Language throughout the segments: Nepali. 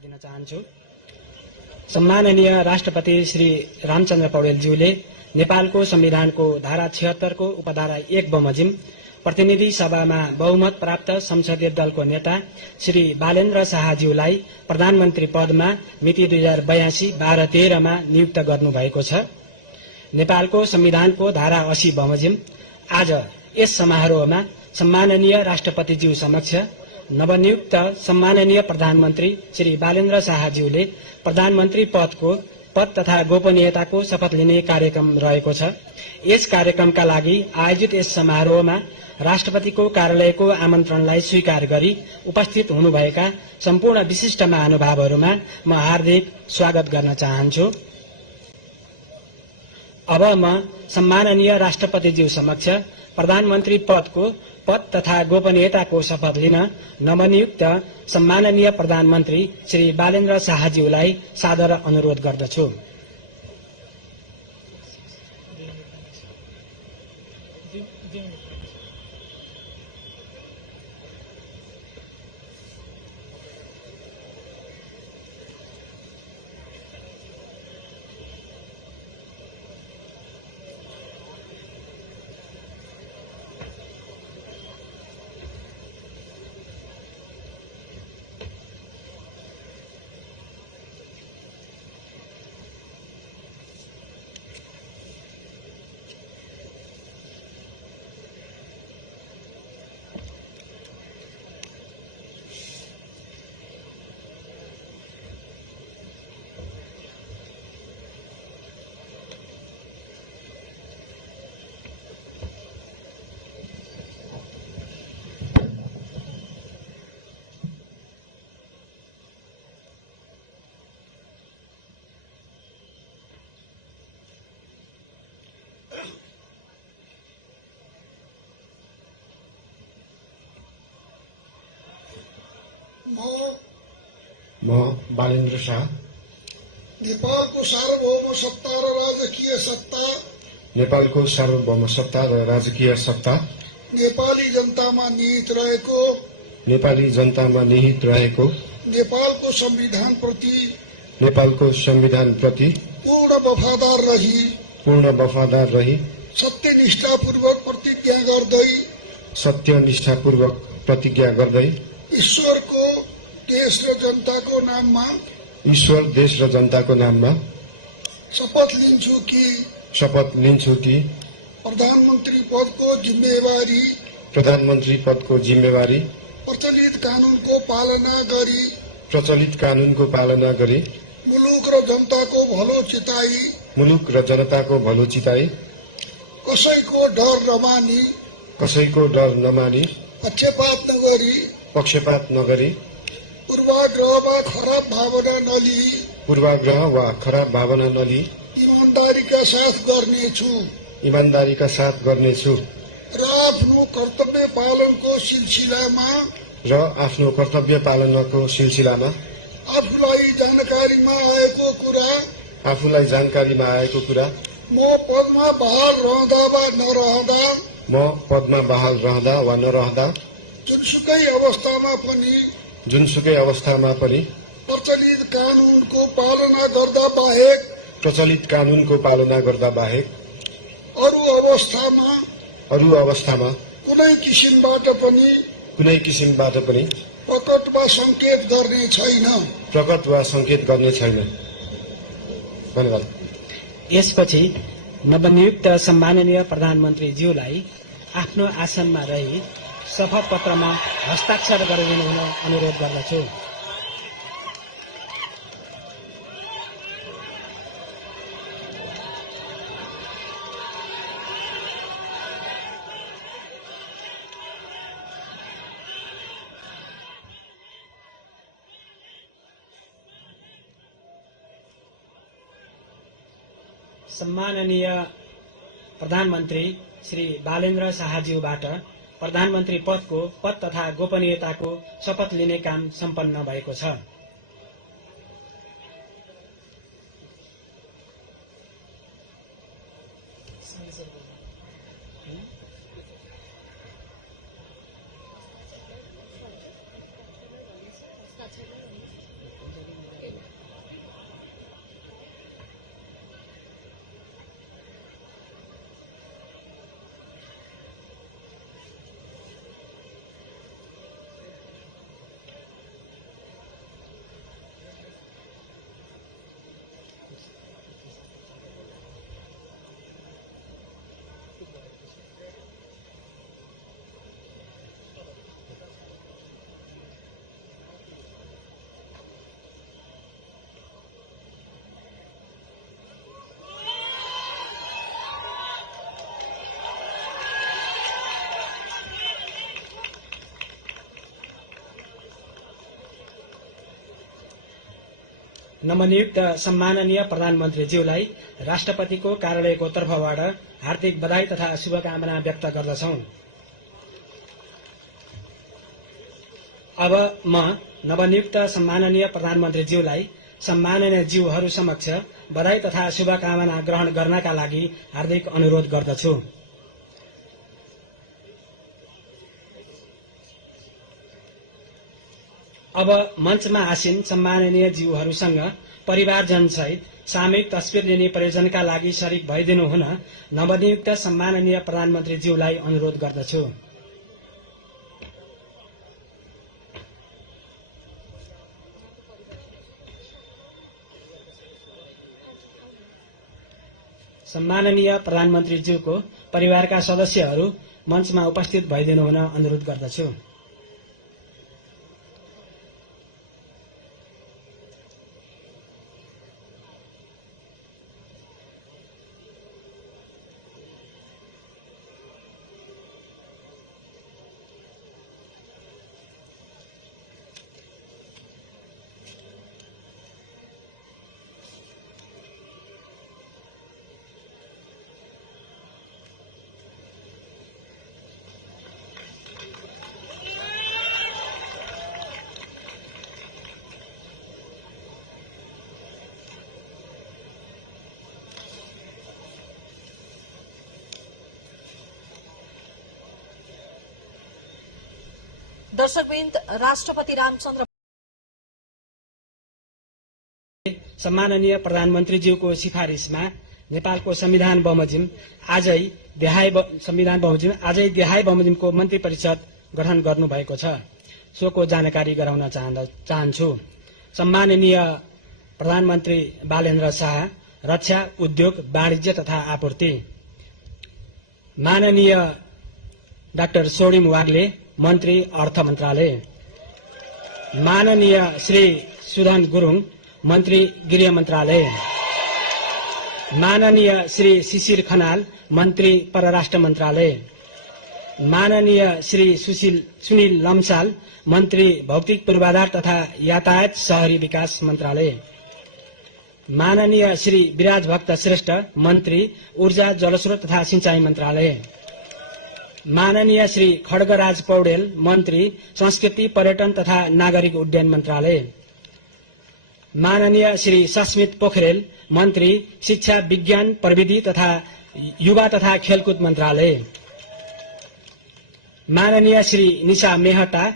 दिन चाहन्छु। सम्माननीय राष्ट्रपति श्री रामचन्द्र पौडेलज्यूले नेपालको संविधानको धारा 76 को उपधारा 1 बमोजिम प्रतिनिधि सभामा बहुमत प्राप्त संसदीय दलको नेता श्री बालेन्द्र शाहज्यूलाई प्रधानमन्त्री पदमा मिति 2082-12-13 मा नियुक्त गर्नुभएको छ। नेपालको संविधानको धारा 80 बमोजिम आज यस समारोहमा सम्माननीय राष्ट्रपतिज्यू समक्ष नवनियुक्त सम्माननीय प्रधानमन्त्री श्री बालेन्द्र शाहज्यूले प्रधानमन्त्री पद तथा गोपनीयताको शपथ लिने कार्यक्रम रहेको छ। यस कार्यक्रमका लागि आयोजित यस समारोहमा राष्ट्रपतिको कार्यालयको आमन्त्रणलाई स्वीकार गरी उपस्थित हुनुभएका सम्पूर्ण विशिष्ट महानुभावहरूमा म हार्दिक स्वागत गर्न चाहन्छु। अब म सम्माननीय राष्ट्रपतिज्यू समक्ष प्रधानमन्त्री पद तथा गोपनीयताको शपथ लिन नवनियुक्त सम्माननीय प्रधानमन्त्री श्री बालेन्द्र शाहज्यूलाई सादर अनुरोध गर्दछु। म बालेन्द्र शाह नेपालको सार्वभौम सत्ता र राजकीय सत्ता नेपाली जनतामा निहित रहेको नेपालको संविधान प्रति पूर्ण वफादार रही सत्यनिष्ठापूर्वक प्रतिज्ञा गर्दै ईश्वर, देश र जनताको नाममा शपथ लिन्छु कि प्रधानमन्त्री पदको जिम्मेवारी प्रचलित कानूनको पालना गरी मुलुक र जनताको भलो चिताई कसैको डर नमानी पक्षपात नगरी पूर्वाग्रह वा खराब भावना नलिई ईमानदारीका साथ गर्नेछु र आफ्नो कर्तव्य पालनको सिलसिलामा आफूलाई जानकारीमा आएको कुरा म पदमा बहाल रहँदा वा नरहँदा जुनसुकै अवस्थामा पनि प्रचलित कानूनको पालना गर्दा बाहेक अरू अवस्थामा कुनै किसिमबाट पनि प्रकट वा संकेत गर्ने छैन। धन्यवाद। यसपछि नवनियुक्त सम्माननीय प्रधानमन्त्रीज्यूलाई आफ्नो आसनमा रही शपथ पत्रमा हस्ताक्षर गरिदिनु हुन अनुरोध गर्दछु। सम्माननीय प्रधानमन्त्री श्री बालेन्द्र शाहज्यूबाट प्रधानमन्त्री पदको पद तथा गोपनीयताको शपथ लिने काम सम्पन्न भएको छ। नवनियुक्त सम्माननीय प्रधानमन्त्रीज्यूलाई राष्ट्रपतिको कार्यालयको तर्फबाट हार्दिक बधाई तथा शुभकामना व्यक्त गर्दछौं। अब म नवनियुक्त सम्माननीय प्रधानमन्त्रीज्यूलाई सम्माननीय ज्यूहरू समक्ष बधाई तथा शुभकामना ग्रहण गर्नका लागि हार्दिक अनुरोध गर्दछु। अब मञ्चमा आसीन सम्माननीय ज्यूहरूसँग परिवारजनसहित सामूहिक तस्बिर लिने प्रयोजनका लागि शरीक भइदिनु हुन नवनियुक्त सम्माननीय प्रधानमन्त्रीज्यूलाई अनुरोध गर्दछु। सम्माननीय प्रधानमन्त्रीज्यूको परिवारका सदस्यहरू मञ्चमा उपस्थित भइदिनु हुन अनुरोध गर्दछु। दर्शकवृन्द, राष्ट्रपति रामचन्द्र सम्माननीय प्रधानमन्त्रीज्यूको सिफारिसमा नेपालको संविधान बमोजिम आजै देहाय बमोजिमको मन्त्री परिषद गठन गर्नुभएको छ। सोको जानकारी गराउन चाहन्छु। सम्माननीय प्रधानमन्त्री बालेन्द्र शाह, रक्षा, उद्योग, वाणिज्य तथा आपूर्ति। माननीय डाक्टर सोडिम वाग्ले, मन्त्री अर्थ मन्त्रालय। माननीय श्री सुधन गुरुङ, मन्त्री गृह मन्त्रालय। माननीय श्री शिशिर खनाल, मन्त्री परराष्ट्र मन्त्रालय। माननीय श्री सुनिल लम्साल, मन्त्री भौतिक पूर्वाधार तथा यातायात शहरी विकास मन्त्रालय। माननीय श्री विराज भक्त श्रेष्ठ, मन्त्री ऊर्जा जलस्रोत तथा सिंचाई मन्त्रालय। माननीय श्री खड्गराज पौडेल, मन्त्री संस्कृति पर्यटन तथा नागरिक उड्डयन मन्त्रालय। माननीय श्री सस्मित पोखरेल, मन्त्री शिक्षा विज्ञान प्रविधि तथा युवा तथा खेलकुद मन्त्रालय। माननीय श्री निशा मेहता,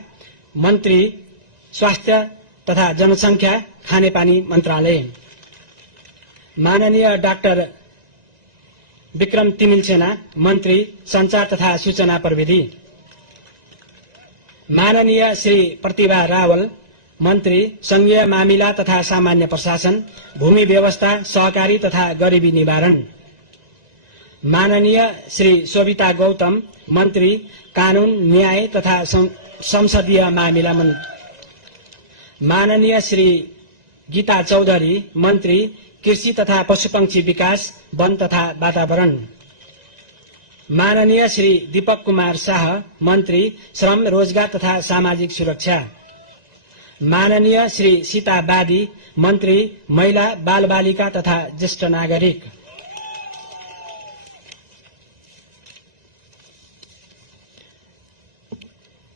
मन्त्री स्वास्थ्य तथा जनसंख्या खानेपानी मन्त्रालय। माननीय डाक्टर विक्रम तिमिलसेना, मन्त्री संचार तथा सूचना प्रविधि। माननीय श्री प्रतिभा रावल, मन्त्री संघीय मामिला तथा सामान्य प्रशासन, भूमि व्यवस्था, सहकारी तथा गरिबी निवारण। माननीय श्री शोभिता गौतम, मन्त्री कानून न्याय तथा संसदीय मामिला। माननीय श्री गीता चौधरी, मन्त्री कृषि तथा पशुपक्षी विकास, वन तथा वातावरण। माननीय श्री दीपक कुमार शाह, मन्त्री श्रम, रोजगार तथा सामाजिक सुरक्षा। माननीय श्री सीता बादी, मन्त्री महिला, बाल बालिका तथा ज्येष्ठ नागरिक।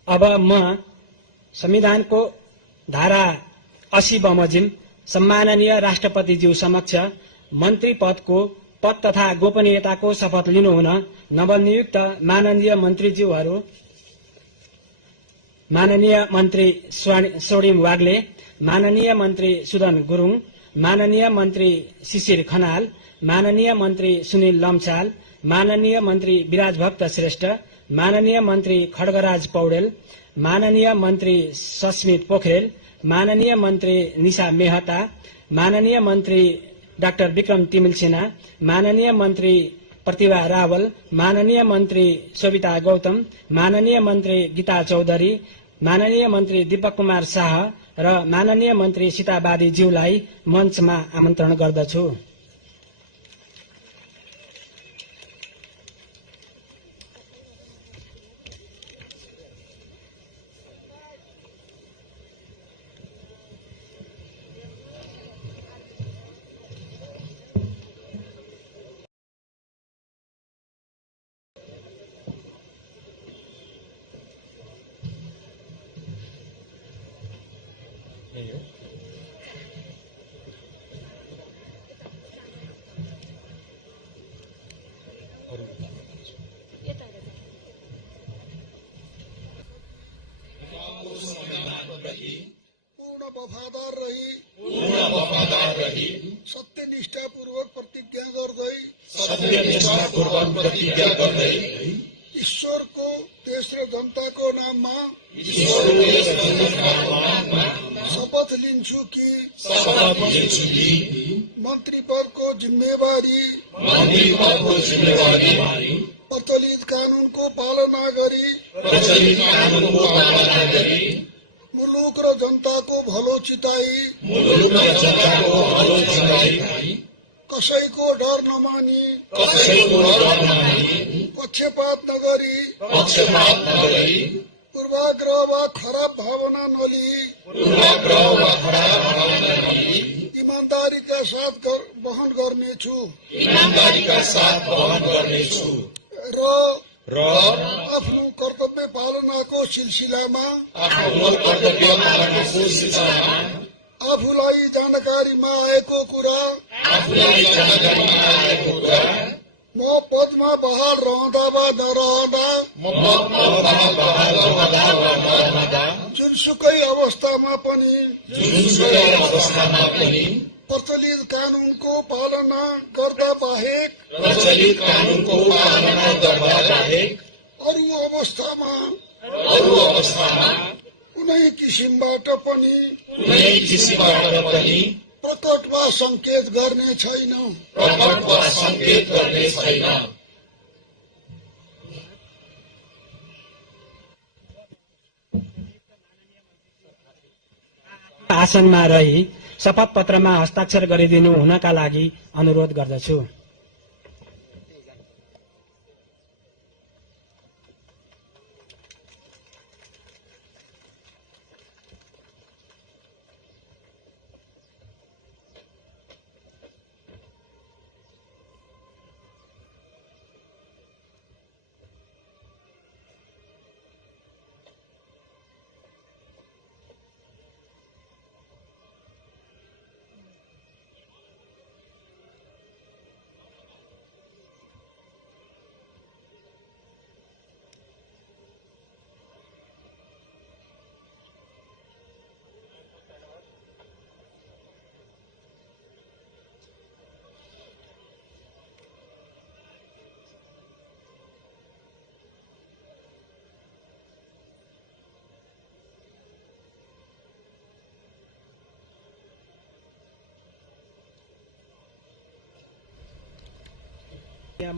अब म संविधानको धारा 80 बमोजिम सम्माननीय राष्ट्रपतिज्यू समक्ष मन्त्री पदको पद तथा गोपनीयताको शपथ लिनुहुन नवनियुक्त माननीय मन्त्रीज्यूहरू माननीय मन्त्री स्वर्णिम वाग्ले, माननीय मन्त्री सुदन गुरुङ, माननीय मन्त्री शिशिर खनाल, माननीय मन्त्री सुनिल लम्साल, माननीय मन्त्री विराजभक्त श्रेष्ठ, माननीय मन्त्री खड्गराज पौडेल, माननीय मन्त्री सस्मित पोखरेल, माननीय मन्त्री निशा मेहता, माननीय मन्त्री डाक्टर विक्रम तिमिल सिन्हा, माननीय मन्त्री प्रतिभा रावल, माननीय मन्त्री शोभिता गौतम, माननीय मन्त्री गीता चौधरी, माननीय मन्त्री दीपक कुमार शाह र माननीय मन्त्री सीताबादी ज्यूलाई मञ्चमा आमन्त्रण गर्दछु। पूर्ण वफादार रही सत्यनिष्ठापूर्वक प्रतिज्ञा गर्दै ईश्वरको देश र जनताको नाममा शपथ लिन्छु कि मन्त्री पदको जिम्मेवारी प्रचलित कानूनको पालना गरी मुलुक र जनताको भलो चिताई कसैको डर नमानी पक्षपात नगरी पूर्वाग्रह वा खराब भावना नलिई इमानदारीका साथ वहन गर्नेछु र आफ्नो कर्तव्य पालनाको सिलसिलामा आफूलाई जानकारीमा आएको कुरा म पदमा बहाल रहँदा वा नरहँदा जुनसुकै अवस्थामा पनि प्रचलित कानूनको पालना गर्दा बाहेक अरू अवस्थामा कुनै किसिमबाट पनि प्रकट वा संकेत गर्ने छैन। आसनमा रही शपथ पत्रमा हस्ताक्षर गरिदिनु हुनका लागि अनुरोध गर्दछु।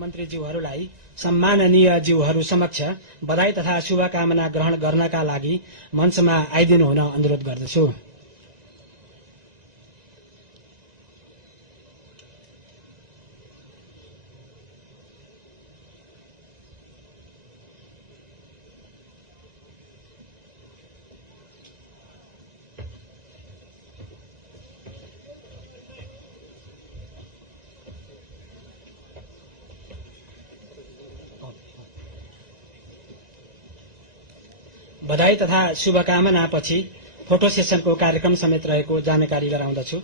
मन्त्रीज्यूहरूलाई सम्माननीय ज्यूहरू समक्ष बधाई तथा शुभकामना ग्रहण गर्नका लागि मञ्चमा आइदिनु हुन अनुरोध गर्दछु। बधाई तथा शुभकामना पछि फोटो सेसनको कार्यक्रम समेत रहेको जानकारी गराउँदछु।